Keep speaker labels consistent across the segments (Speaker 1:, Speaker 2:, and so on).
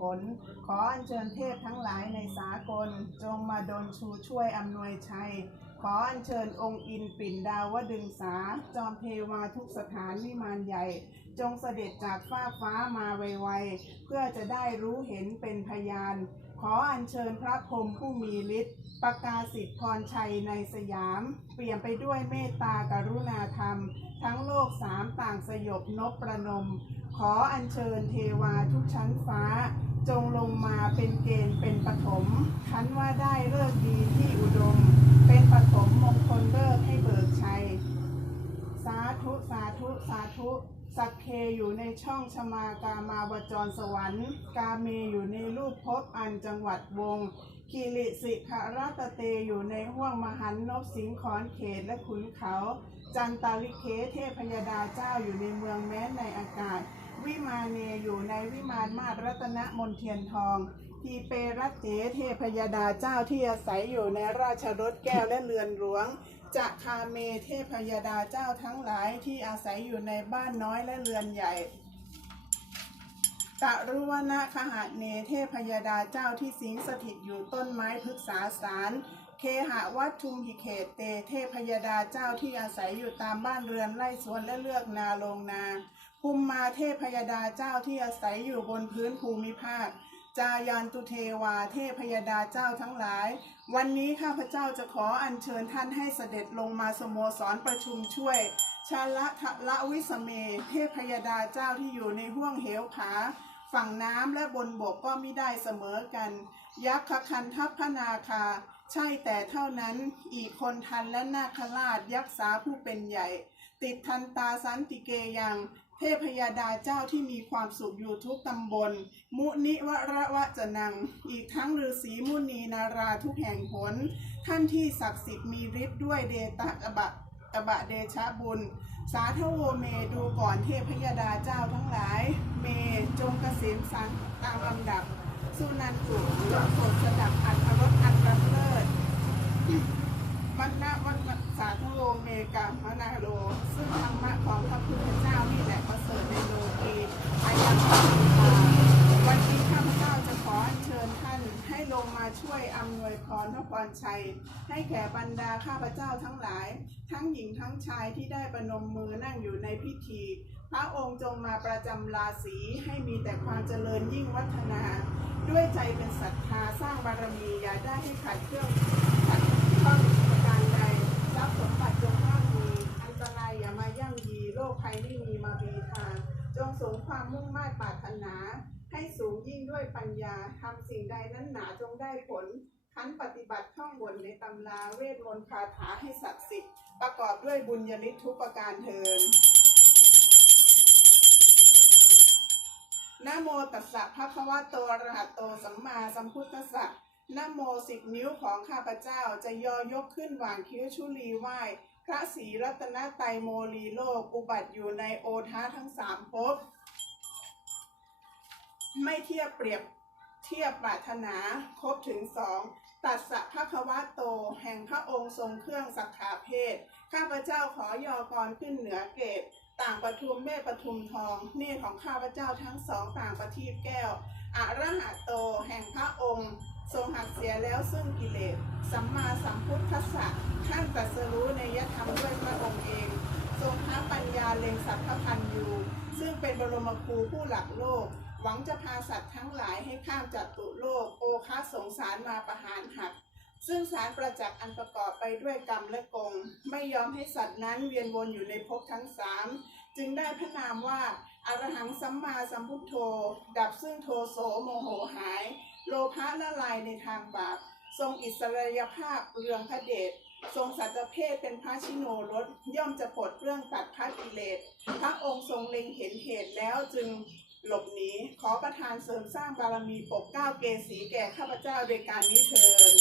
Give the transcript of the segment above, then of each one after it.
Speaker 1: ผล ขออัญเชิญเทพทั้งหลายในสากล จงมาดลชูช่วยอำนวยชัย ขออัญเชิญองค์อินปิ่นดาวดึงสา จอมเทวาทุกสถานวิมานใหญ่ จงเสด็จจากฟ้าฟ้ามาไวๆ เพื่อจะได้รู้เห็นเป็นพยาน ขออัญเชิญพระพรหมผู้มีฤทธิ์ประกาศสิทธิพรชัยในสยาม เปลี่ยนไปด้วยเมตตากรุณาธรรม ทั้งโลกสามต่างสยบนบประนม ขออัญเชิญเทวาทุกชั้นฟ้า จงลงมาเป็นเกณฑ์เป็นปฐมคันว่าได้เลิกดีที่อุดม เป็นปฐมมงคลเลิกให้เบิกชัยาธุสาธุสาธุ สักเคอยู่ในช่องชมากามาวจรสวรรค์ กาเมอยู่ในรูปภพอันจังหวัดวงกิริสิขรัตเตอยู่ในห้วงมหันนบสิงขอนเขตและขุนเขา จันตาลิเคเทพยดาเจ้าอยู่ในเมืองแม้ในอากาศ วิมาเนอยู่ในวิมานมาตรรัตนมนเทียนทอง ทีเปรัตเจเทพยดาเจ้าที่อาศัยอยู่ในราชรถแก้วและเรือนหลวง จะคาเมเทพยดาเจ้าทั้งหลายที่อาศัยอยู่ในบ้านน้อยและเรือนใหญ่กะรุวนะขหะเนเทพยดาเจ้าที่สิงสถิตอยู่ต้นไม้พฤกษาสาร เคหะวัตทุมหิเขตเตเทพยดาเจ้าที่อาศัยอยู่ตามบ้านเรือนไร่สวนและเลือกนาลงนาภูมิมาเทพยดาเจ้าที่อาศัยอยู่บนพื้นภูมิภาค จายันตุเทวาเทพยดาเจ้าทั้งหลาย วันนี้ข้าพเจ้าจะขออัญเชิญท่านให้เสด็จลงมาสโมสรประชุมช่วยชาละทะละวิสเม เทพยดาเจ้าที่อยู่ในห้วงเหวผา ฝั่งน้ำและบนบกก็ไม่ได้เสมอกัน ยักษ์คันทัพพนาคา ใช่แต่เท่านั้นอีกคนทันและนาคราชยักษ์สาผู้เป็นใหญ่ ติดทันตาสันติเกยัง เทพยดาเจ้าที่มีความสุขอยู่ทุกตำบล มุนิวระวะจนัง อีกทั้งฤาษีมุนีนาราทุกแห่งหนท่านที่ศักดิ์สิทธิ์มีฤทธิ์ด้วยเดตะกบะกบะเดชะบุญ สาธโวเมดูก่อนเทพยดาเจ้าทั้งหลาย เมจงเกษมสังตามลำดับ สุนันตุจงโปรดสดับอันพรสอันรำเลิศมันนาวันสาธโวเมกามนาโล ซึ่งธรรมะของพระพุทธเจ้า วันนี้ข้าพเจ้าจะขอเชิญท่านให้ลงมาช่วยอำนวยพรพระพรชัย ให้แก่บรรดาข้าพเจ้าทั้งหลาย ทั้งหญิงทั้งชายที่ได้ประนมมือนั่งอยู่ในพิธี พระองค์จงมาประจำราศีให้มีแต่ความเจริญยิ่งวัฒนา ด้วยใจเป็นศรัทธาสร้างบารมีอย่าได้ให้ขาดเครื่องขัดข้องประการใดรัพย์สมบัติจงมั่งมีอันตรายอย่ามาย่ำยีโรคภัยไม่มีมาบีทาง จงสงความมุ่งมา่ปรารถนา ให้สูงยิ่งด้วยปัญญาทำสิ่งใดนั้นหนาจงได้ผลขั้นปฏิบัติท่องบนในตำราเวทมนต์คาถาให้ศักดิ์สิทธิ์ประกอบด้วยบุญญาลิทุกประการเทินนโมตัสสะภะคะวะโตอะระหะโตสัมมาสัมพุทธัสสะนโมสิบนิ้วของข้าพเจ้าจะยอยกขึ้นวางคิ้วชุลีไหว้ พระศรีรัตนไตรโมลีโลกอุบัติอยู่ในโอทาทั้งสามภพไม่เทียบเปรียบเทียบปรารถนาครบถึงสองตัสสะภะคะวะโต แห่งพระองค์ทรงเครื่องสักขาเพศ ข้าพเจ้าขอยอกรขึ้นเหนือเกต ต่างปทุมเมฆปทุมทองเนตรของข้าพเจ้าทั้งสองต่างประทีปแก้วอรหะโต แห่งพระองค์ ทรงหักเสียแล้วซึ่งกิเลส สัมมาสัมพุทธัสสะท่านตรัสรู้ในยธรรมด้วยพระองค์เอง ทรงพระปัญญาเล็งสัพพพันยูซึ่งเป็นบรมครูผู้หลักโลก หวังจะพาสัตว์ทั้งหลายให้ข้ามจัตุโลก โอคาสงสารมาประหารหัก ซึ่งสารประจักษ์อันประกอบไปด้วยกรรมและกง ไม่ยอมให้สัตว์นั้นเวียนวนอยู่ในภพทั้งสามจึงได้พระนามว่าอารหังสัมมาสัมพุทโธ ดับซึ่งโทโสโมโหหาย โลภะละลายในทางบาป ทรงอิสริยภาพเรืองพระเดชทรงสัตเพศเป็นพระชิโนรสย่อมจะปลดเรื่องตัดพระกิเลสพระองค์ทรงเล็งเห็นเหตุแล้วจึงหลบหนีขอประทานเสริมสร้างบารมีปกเก้าเกษีแก่ข้าพเจ้าโดยการนี้เทิน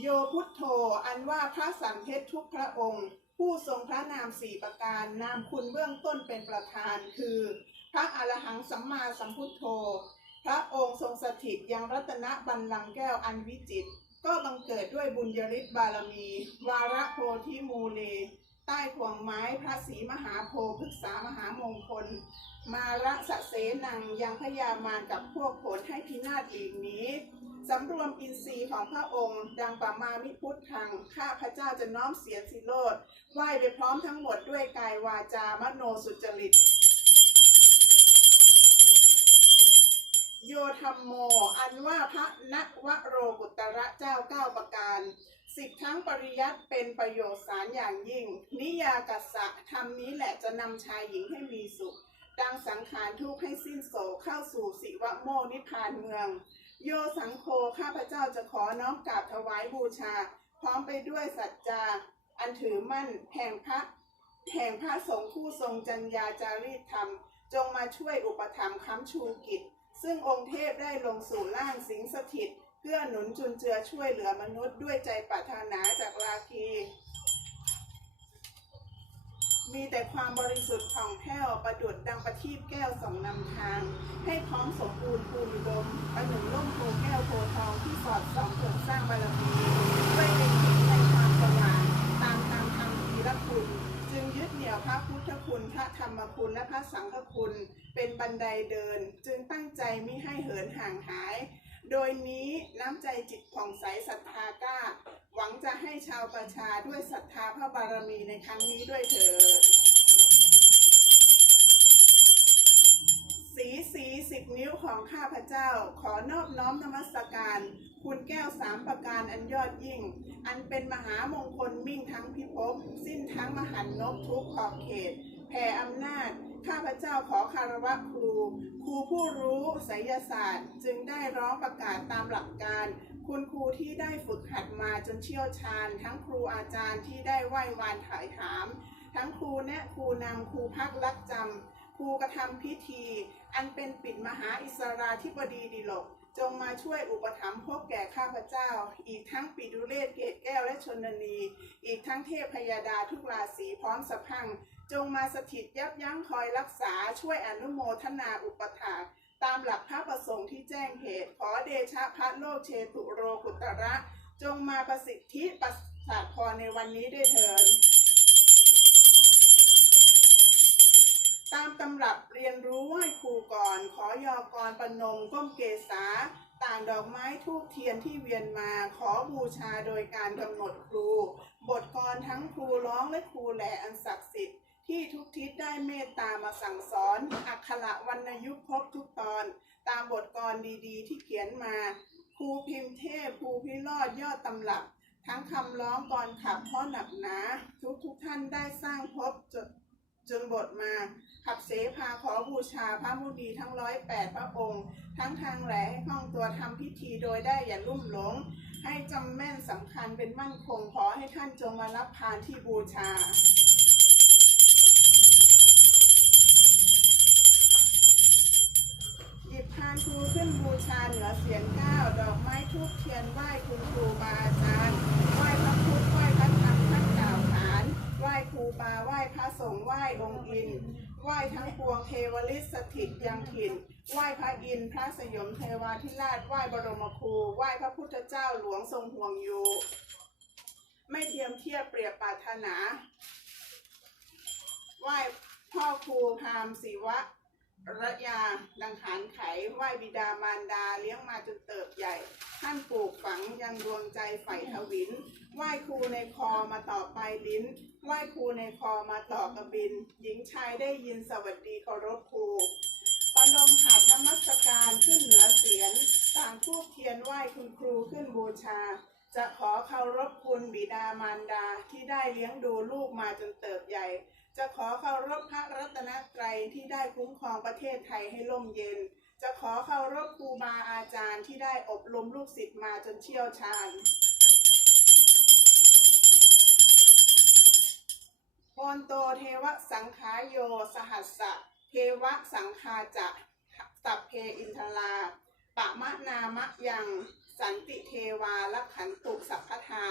Speaker 1: โยพุทโธอันว่าพระสันเพชทุกพระองค์ ผู้ทรงพระนามสี่ประการนามคุณเบื้องต้นเป็นประธานคือ ระอรหังสัมมาสัมพุทโธ พระองค์ทรงสถิตยังรัตนบัลลังก์แก้วอันวิจิต ก็บังเกิดด้วยบุญยฤทธิ์บารมี วาระโพธิมูเล ใต้ห่วงไม้พระศรีมหาโพธิ์พฤกษามหามงคล มาระสะเสนังยังพยามารกับพวกผลให้พินาศอีกนี้สำรวมอินทรีย์ของพระองค์ ดังปามามิพุทธัง ข้าพระเจ้าจะน้อมเสียงสิโรดไหว้ไปพร้อมทั้งหมดด้วยกายวาจามโนสุจริต โยธรรมโม อันว่าพระนวโรกุตระเจ้าเก้าประการสิบทั้งปริยัติเป็นประโยชน์สารอย่างยิ่ง นิยากัสสะธรรมนี้แหละจะนำชายหญิงให้มีสุข ดังสังขารทุกข์ให้สิ้นโศกเข้าสู่สิวะโมนิพานเมือง โยสังโฆข้าพเจ้าจะขอน้อมกราบถวายบูชา พร้อมไปด้วยสัจจา อันถือมั่นแห่งพระแห่งพระสงฆ์ผู้ทรงจัญญาจารีธรรม จงมาช่วยอุปถัมภ์ค้ำชูกิจ ซึ่งองค์เทพได้ลงสู่ล่างสิงสถิต เพื่อหนุนจุนเจือช่วยเหลือมนุษย์ด้วยใจปรารถนาจากลาคี มีแต่ความบริสุทธิ์ผ่องแผ้วประดุดดังประทีปแก้วสองนำทาง ให้พร้อมสมบูรณ์ภูมิดมประหนึ่งล่มโพแก้วโพทองที่สอดส่องเสริมสร้างบารมีด้วยเล็งเห็นในความสว่างตามทางธรรมทีละคุณ จึงยึดเหนี่ยวพระพุทธคุณพระธรรมคุณและพระสังฆคุณ เป็นบันไดเดิน จึงตั้งใจมิให้เหินห่างหาย โดยนี้น้ำใจจิตผ่องใสศรัทธากล้า หวังจะให้ชาวประชาด้วยศรัทธาพระบารมีในครั้งนี้ด้วยเถิดสีสีสิบนิ้วของข้าพเจ้า ขอนอบน้อมนมัสการ คุณแก้วสามประการอันยอดยิ่ง อันเป็นมหามงคลมิ่งทั้งพิภพสิ้นทั้งมหันนบทุกขอบเขตแผ่อำนาจ ข้าพเจ้าขอคารวะครู ครูผู้รู้ไสยศาสตร์ จึงได้ร้องประกาศตามหลักการ คุณครูที่ได้ฝึกหัดมาจนเชี่ยวชาญ ทั้งครูอาจารย์ที่ได้ไหว้วานถ่ายถาม ทั้งครูแนะครูนำครูพักรักจำครูกระทำพิธี อันเป็นปิดมหาอิสราธิบดีดิลกจงมาช่วยอุปถัมภ์พวกแก่ข้าพเจ้า อีกทั้งปิดุเรศเกตแก้วและชนนี อีกทั้งเทพพยาดาทุกราศีพร้อมสะพัง จงมาสถิตยับยั้งคอยรักษาช่วยอนุโมทนาอุปถาตามหลักพระประสงค์ที่แจ้งเหตุ ขอเดชะพระโลกเชตุโรกุตระ จงมาประสิทธิประสาทพรในวันนี้ด้วยเถิดตามตำรับเรียนรู้ไหว้ครูก่อน ขอยอกรปนมก้มเกษาต่างดอกไม้ทูบเทียนที่เวียนมาขอบูชาโดยการกำหนดครู บทกรทั้งครูร้องและครูแหล่อันศักดิ์สิทธิ์ ที่ทุกทิศได้เมตตามาสั่งสอน อักขระวรรณยุกต์ครบทุกตอน ตามบทกรดีๆ ที่เขียนมา ครูพิมพ์เทพครูพิรอดยอดตำรับ ทั้งคำร้องกรขับพราะหนักหนา ทุกทุกท่านได้สร้างพบจนจนบทมา ขับเสพาขอบูชาพระมุนีทั้งร้อยแปดพระองค์ ทั้งทางแหล่ให้คล่องตัวทำพิธีโดยได้อย่าลุ่มหลง ให้จำแม่นสำคัญเป็นมั่นคงขอให้ท่านจงมารับพานที่บูชา หยิบพานครูขึ้นบูชาเหนือเสียงก้าวดอกไม้ทูบเทียนไหว้คุณครูบาอาจารย์ไหว้พระพุทธไหว้พระธรรมท่านกล่าวขานไหว้ครูบาไหว้พระสงฆ์ไหว้องค์อินไหว้ทั้งปวงเทวฤทธิ์สถิตยังถิ่นไหว้พระอินทร์พระสยมเทวาธิราชไหว้บรมครูไหว้พระพุทธเจ้าหลวงทรงห่วงอยู่ ไม่เทียมเทียบเปรียบปรารถนา ไหว้พ่อครูพามศิวะ ระยาดังขานไขไหวบิดามารดาเลี้ยงมาจนเติบใหญ่ ท่านปลูกฝังยังดวงใจใฝ่ทวิน ไหวครูในคอมาต่อไปลายลิ้น ไหวครูในคอมาต่อกระบิน หญิงชายได้ยินสวัสดีเคารพครูปนมหัดนมัสการขึ้นเหนือเสียนต่างทูบเทียนไหว้คุณครูขึ้นบูชา จะขอเคารพคุณบิดามารดาที่ได้เลี้ยงดูลูกมาจนเติบใหญ่ จะขอเคารพพระรัตนตรัยที่ได้คุ้มครองประเทศไทยให้ร่มเย็น จะขอเคารพครูบาอาจารย์ที่ได้อบรมลูกศิษย์มาจนเชี่ยวชาญโอนโตเทวสังขายโยสหัสสะเทวสังคาจะสัพเพอินทราปะมะนามะยังสันติเทวาลขันตุสัพพทา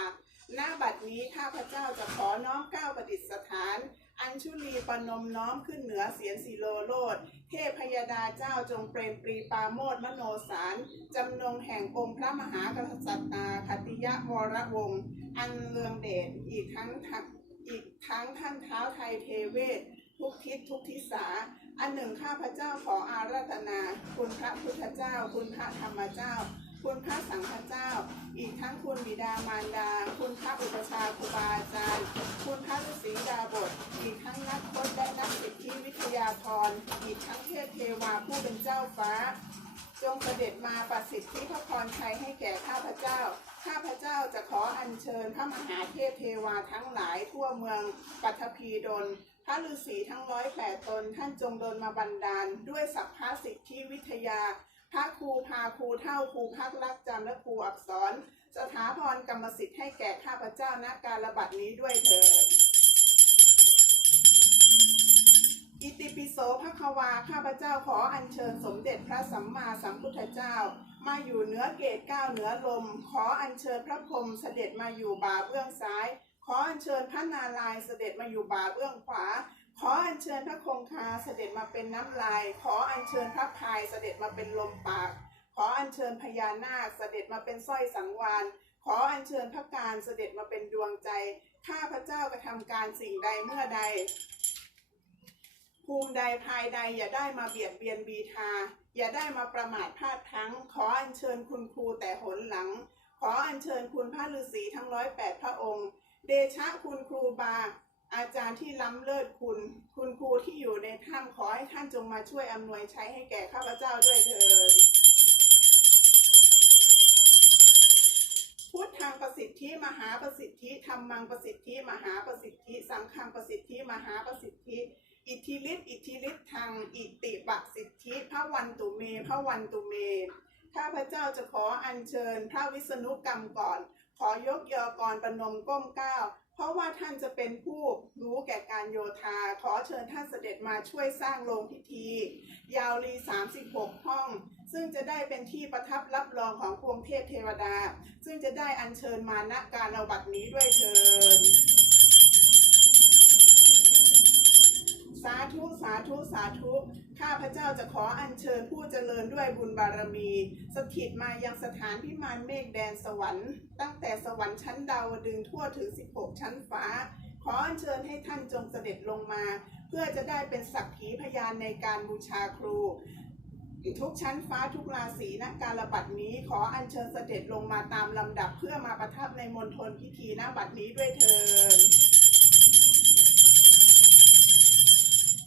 Speaker 1: หน้าบัดนี้ข้าพเจ้าจะขอน้อมก้าวประดิษฐาน อัญชุลีปนมน้อมขึ้นเหนือเสียนสีโลโลด เทพพยดาเจ้าจงเปรมปรีปาโมดมโนสารจำนงแห่งองค์พระมหากษัตริย์ตาคติยะวรวงศ์อันเลืองเดชอีกทั้งทักอีกทั้งท่านเท้าไทยเทเวศ ทุกทิศทุกทิศา อันหนึ่งข้าพระเจ้าขออาราธนา คุณพระพุทธเจ้า คุณพระธรรมเจ้า คุณพระสังฆเจ้า อีกทั้งคุณบิดามารดา คุณพระอุปชาครูบาอาจ อีกทั้งนักพจน์และนักสิทธิวิทยาธรอีกทั้งเทพเทวาผู้เป็นเจ้าฟ้า จงเสด็จมาประสิทธิพระพรชัยให้แก่ข้าพเจ้า ข้าพเจ้าจะขออัญเชิญพระมหาเทพเทวาทั้งหลายทั่วเมืองปัทภีดลพระฤาษีทั้งร้อยแปดตนท่านจงดลมาบันดาล ด้วยสัพพะสิทธิวิทยา พระครูพาครูเท่าครูพักรักจำและครูอักษร สถาพรกรรมสิทธิ์ให้แก่ข้าพเจ้าณการระบัดนี้ด้วยเถิด อิติปิโสภควาข้าพเจ้าขออัญเชิญสมเด็จพระสัมมาสัมพุทธเจ้า มาอยู่เหนือเกตเก้าเหนือลม ขออัญเชิญพระพรหมเสด็จมาอยู่บ่าเบื้องซ้าย ขออัญเชิญพระนารายณ์เสด็จมาอยู่บ่าเบื้องขวา ขออัญเชิญพระคงคาเสด็จมาเป็นน้ำลาย ขออัญเชิญพระพายเสด็จมาเป็นลมปาก ขออัญเชิญพญานาคเสด็จมาเป็นสร้อยสังวานขออัญเชิญพระการเสด็จมาเป็นดวงใจ ข้าพระเจ้ากระทำการสิ่งใดเมื่อใด ภูมิใดภายใดอย่าได้มาเบียดเบียนบีทา อย่าได้มาประมาทพลาดพลั้ง ขออัญเชิญคุณครูแต่หนหลัง ขออัญเชิญคุณพระฤาษีทั้งร้อยแปดพระองค์ เดชะคุณครูบา อาจารย์ที่ล้ำเลิศคุณ คุณครูที่อยู่ในถ้ำขอให้ท่านจงมาช่วยอำนวยใช้ให้แก่ข้าพเจ้าด้วยเถิดพุทธังประสิทธิมหาประสิทธิธรรมังประสิทธิมหาประสิทธิ สังฆังประสิทธิมหาประสิทธิ อิทธิฤทธิอิทธิฤทธังอิติปะสิทธิพระวันตุเมพระวันตุเม ข้าพเจ้าจะขออัญเชิญพระวิษณุกรรมก่อน ขอยกยอกรประนมก้มก้าวเพราะว่าท่านจะเป็นผู้รู้แก่การโยธา ขอเชิญท่านเสด็จมาช่วยสร้างโรงพิธี ยาวรี 36 ห้อง ซึ่งจะได้เป็นที่ประทับรับรองของพวงเทพเทวดา ซึ่งจะได้อัญเชิญมาณการเอาบัตรนี้ด้วยเถิด ธุสาธุสาธุข้าพระเจ้าจะขออัญเชิญผู้เจริญด้วยบุญบารมี สถิตมายังสถานพิมานเมฆแดนสวรรค์ ตั้งแต่สวรรค์ชั้นดาวดึงทั่วถึง 16 ชั้นฟ้า ขออัญเชิญให้ท่านจงเสด็จลงมา เพื่อจะได้เป็นสักขีพยานในการบูชาครูทุกชั้นฟ้าทุกราศีณการระบัดนี้ขออัญเชิญเสด็จลงมาตามลำดับเพื่อมาประทับในมณฑลพิธีณบัดนี้ด้วยเถิด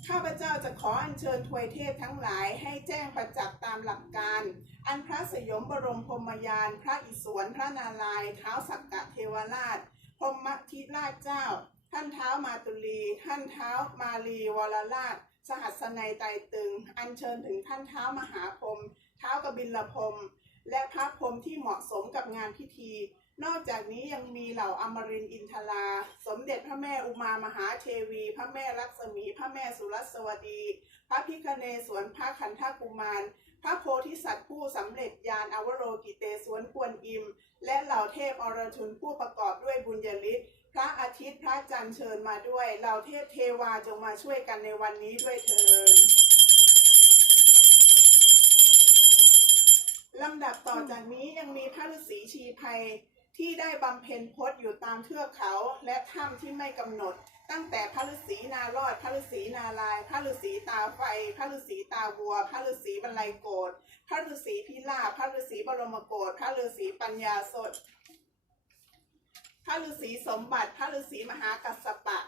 Speaker 1: ข้าพเจ้าจะขออัญเชิญทวยเทพทั้งหลายให้แจ้งประจักษ์ตามหลักการ อันพระสยมบรมพรมยาน พระอิศวรพระนารายณ์เท้าสักกะเทวราชพรหมทิราชเจ้า ท่านเท้ามาตุลี ท่านเท้ามาลีวรราช สหัสนัยไตรตึง อัญเชิญถึงท่านเท้ามหาพรมเท้ากบิลพรมและพระพรมที่เหมาะสมกับงานพิธี นอกจากนี้ยังมีเหล่าอมรินอินทรา สมเด็จพระแม่อุมามหาเทวี พระแม่ลักษมี พระแม่สุรัสวดี พระพิคเนศวรพระขันธกุมาร พระโพธิสัตว์ผู้สำเร็จญาณอวโรกิเตสวนกวนอิม และเหล่าเทพอรชุนผู้ประกอบด้วยบุญญาฤทธิ์พระอาทิตย์พระจันทร์เชิญมาด้วย เหล่าเทพเทวาจงมาช่วยกันในวันนี้ด้วยเถิดลำดับต่อจากนี้ยังมีพระฤาษีชีภัย ที่ได้บำเพ็ญพจน์อยู่ตามเทือกเขาและถ้ำที่ไม่กำหนด ตั้งแต่พระฤาษีนารอด พระฤาษีนาลาย พระฤาษีตาไฟ พระฤาษีตาวัว พระฤาษีบรรลัยโกรพระฤาษีพิลาพระฤาษีบรมโกรพระฤาษีปัญญาสด พระฤาษีสมบัติ พระฤาษีมหากัสสปะ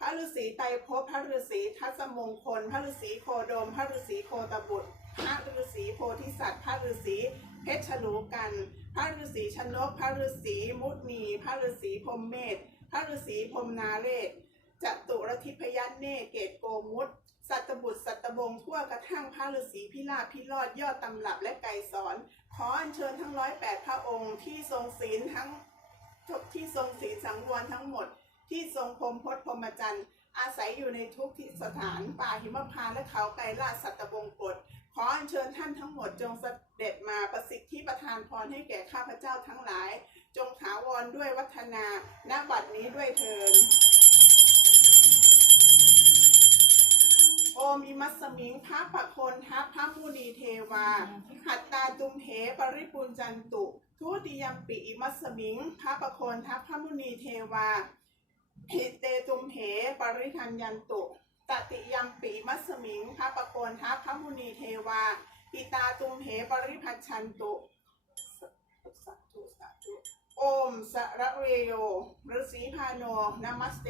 Speaker 1: พระฤาษีไตรภพพระฤาษีทัศมงคล พระฤาษีโคโดม พระฤาษีโคตบุตร พระฤาษีโพธิสัตว์ พระฤาษีเพชรฉลูกัน พระฤาษีชนก พระฤาษีมุนีพระฤาษีพรมเมธพระฤาษีพรมนาเรศจตุรทิพยันเนเกตโกมุตสัตบุตรสัตบงทั่วกระทั่งพระฤาษีพิลาภพิรอดยอดตำรับและไกรสอน ขออัญเชิญทั้งร้อยแปดพระองค์ที่ทรงศีลทั้งที่ทรงศีลสังวรทั้งหมด ที่ทรงพรมพจน์พรหมจรรย์อาศัยอยู่ในทุกที่สถานป่าหิมพานและเขาไกรลาสัตบงกฎ ขออัญเชิญท่านทั้งหมดจงเสด็จมาประสิทธิประทานพรให้แก่ข้าพเจ้าทั้งหลาย จงถาวรด้วยวัฒนาณบัดนี้ด้วยเทินโอมิมัสมิงพระปะคนทัพพระมุนีเทวา หัตตาตุมเถปริปุญจันตุ ทุติยมปิอิมัสมิงพระปะคนทัพพระมุนีเทวาหิเตตุมเหปริทันยันตุ ตติยัมปีมัสมิงพระปะโกนทัพพระมุนีเทวาหิตาตุมเหปริพัชชันตุสาธุสาธุโอมสระเรโยฤาษีพานนามัสเต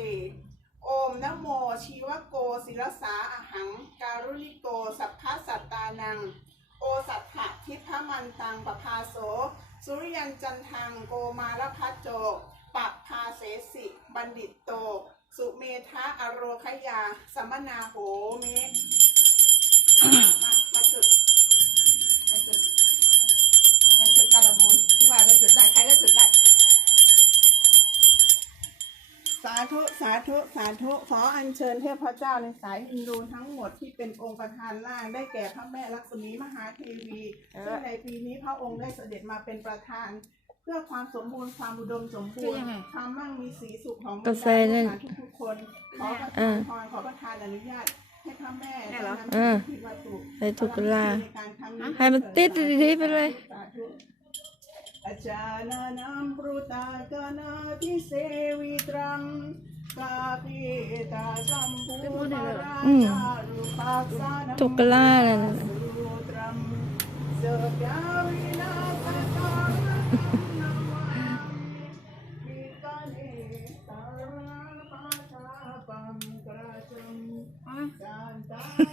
Speaker 1: โอมนโมชีวโกศิรสาอาหัง การุณิโกสัพพสัตตานัง โอสัทธะทิพมันตังปภาโส สุริยันจันทังโกมารพัจโจปะพาเสสิ บัณฑิตโต สุเมธะอโรคยา สัมมนาโหเมมามาจุดมาจุดมาจุดการบูนที่ว่าจะจุดได้ ใครก็จุดได้ สาธุสาธุสาธุขออัญเชิญเทพเจ้าในสายฮินดูทั้งหมดที่เป็นองค์ประธานล่างได้แก่พระแม่ลักษมีมหาเทวีซึ่งในปีนี้พระองค์ได้เสด็จมาเป็นประธานเพื่อความสมบูรณ์ความอุดมสมบูรณ์ความมั่งมีสีสุขของบรรดาลูกหลานทุกๆคนขอประทานพรขอประทานอนุญาตให้พระแม่ได้นำสิ่งที่วัตถุ
Speaker 2: ใส่ตุกลา
Speaker 1: ในการครั้งนี้
Speaker 2: ให้มันติดดีๆไปเลย
Speaker 1: สาธุอาจารย์นำปรุตากนาทิเสวิตรังกาปิตาสัมภูมารา
Speaker 2: อืม
Speaker 1: ชารุปักษานัม
Speaker 2: ตุกลาเลยนะ
Speaker 1: สุต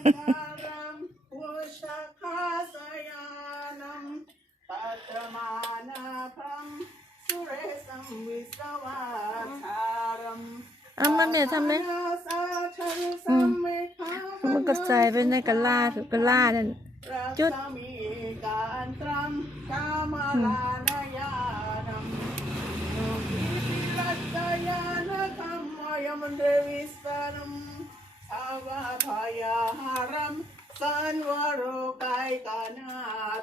Speaker 1: ตารัมพุชคาสยานัมปัตรมานาพัมสุเรสัมวิสวาชารัม
Speaker 2: เอามันเนี่ยทำไหม
Speaker 1: อืม
Speaker 2: มันก็ใส่ไปในกะลาถูกกะลานั่นจุด
Speaker 1: รักษมี การตรัมกามาลานายานัมโนกิปิรัตยานะคัมมยมันเดวิสานัมสาวาพายาหารัมสันวโรกายกานา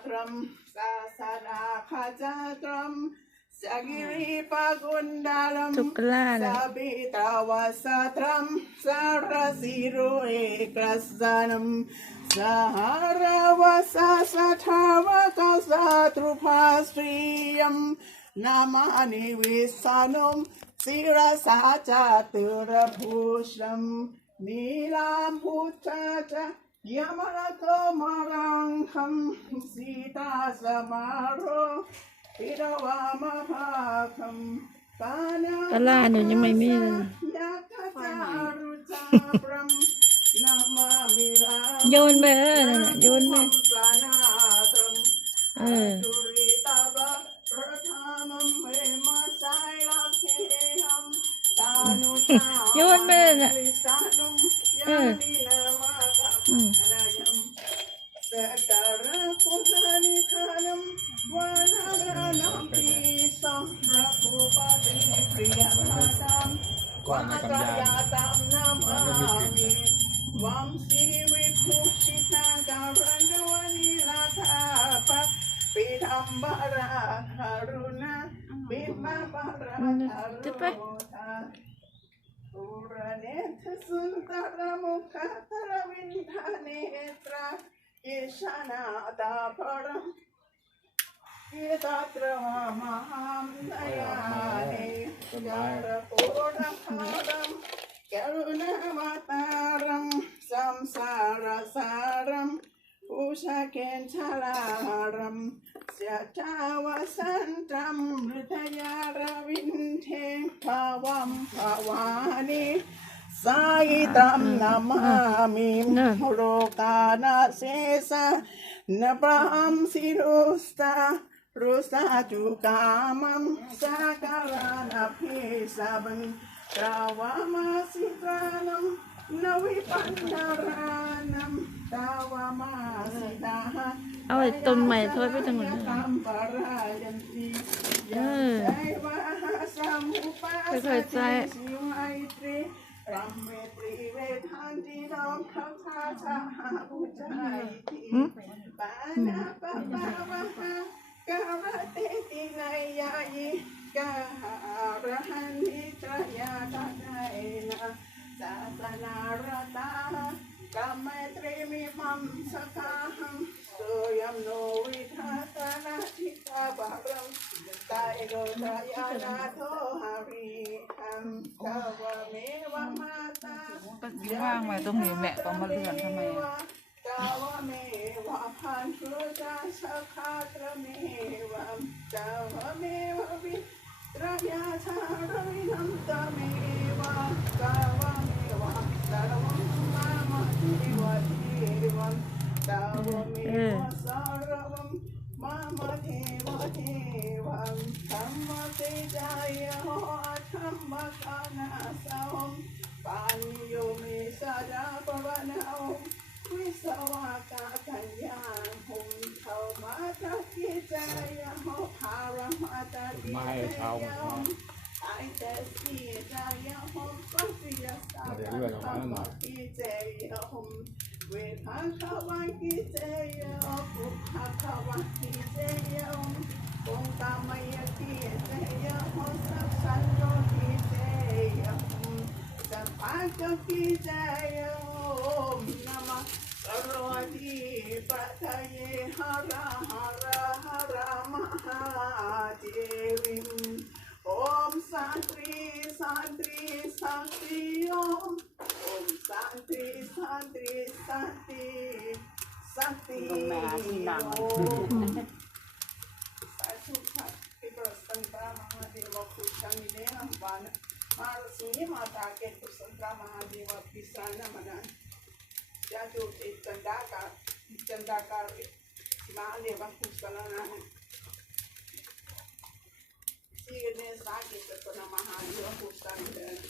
Speaker 1: ตรัมสาสนาขจาตรัมสกิริปากุนดาลัม
Speaker 2: ตุกลาน่ะ
Speaker 1: สาบิตาวาสตรัมสารสีโรเอกรัสสานัมสหาราวาสาสทาวกาสตรุภาสรียมนามานิวิสานุมศิรสาจาตุระภูชัม นีลามพุทธาจะยามรโตมารังคัมสีตาสมาโรปิรวามะภาคัมปานา
Speaker 2: ตลาดเนี่ยยังไม่มีเลย
Speaker 1: ยาคาจารุจาปรัมนามามิรา
Speaker 2: โยนไปเออนั่นน่ะโยนไป
Speaker 1: สานาตัม
Speaker 2: เออ
Speaker 1: จุริตาบะระธามัมเมมาสายลาเคหัมตานุตา
Speaker 2: โยนไปนั่นน่ะ
Speaker 1: ลิสานุมยา
Speaker 2: เก่อ
Speaker 1: นมาทำยาวังสีวิภูชิตา
Speaker 3: การันตวนีลาทาปะ
Speaker 1: ปิธรรมบาราหารุณะปิมาบาราหารุณะ पूरणेथ ये केशनादाभरं केदात्र महां नयाने जरपूर्णभारं करुणवतारं संसारसारम् ะเนธสุนตรมุขตรวินทาเนตราเยชนาตาพรัมเยตาตรวามหัมนายาเนยารปุระภารัมกรุณามาตารัมสัมสารสารัมอุชาเกณชลารัมเสียจาวสันตัมฤทยารวินเทภาวัมภาวานิสายตัมนามามิ
Speaker 2: น่ะ
Speaker 1: โลกานาเสสะนปรามสิรุสตารุสาจุกามัมสาการานาพิสาบังกราวามาสิตรานัม นวิปันดารานัมตาวามาสิตา
Speaker 2: เอาไอ้ต้นใหม่ถอยไปทางนู้น
Speaker 1: ธรรมปรายันติ
Speaker 2: เออค่อยๆใส่
Speaker 1: สิไมตรีรัมเมตรีเวทันติดอมทัพชาชาหาอุจายทีปานาปะปะวะหะการะเตตินายายิกาหาระหันติตรยาตะไนนะ ศาสนารตากัมเมตรีมิมัมสกังโสยมโนวิทัสนาทิตาบารังกายโดทายานาโทหารีอัมกาวเมวะมาตา
Speaker 4: ก็ว่างไว้ตรงนี้แม่ต้องมาเลื่อนทำไมอะ
Speaker 1: กาวเมวะพันธุจาสคาตรเมวะกาวเมวะวิตรยาชารวินันตเมวะกาเมวะสารวังมามะทิวะเทวะกาวะเมวะสารวังมามะเทวะเทวะธรรมะเตาว เมสาดาปวนาอมวิสวากากัญญาหุมเขามาตะกิจายะโมภารมาตะกิจายะมไอเตสีจายะโมปัสยาสาธรรมกิจายะโม เวทังขวังกิจายะปุพ พะขวังกิจายะโมคงตามยกิจายะโ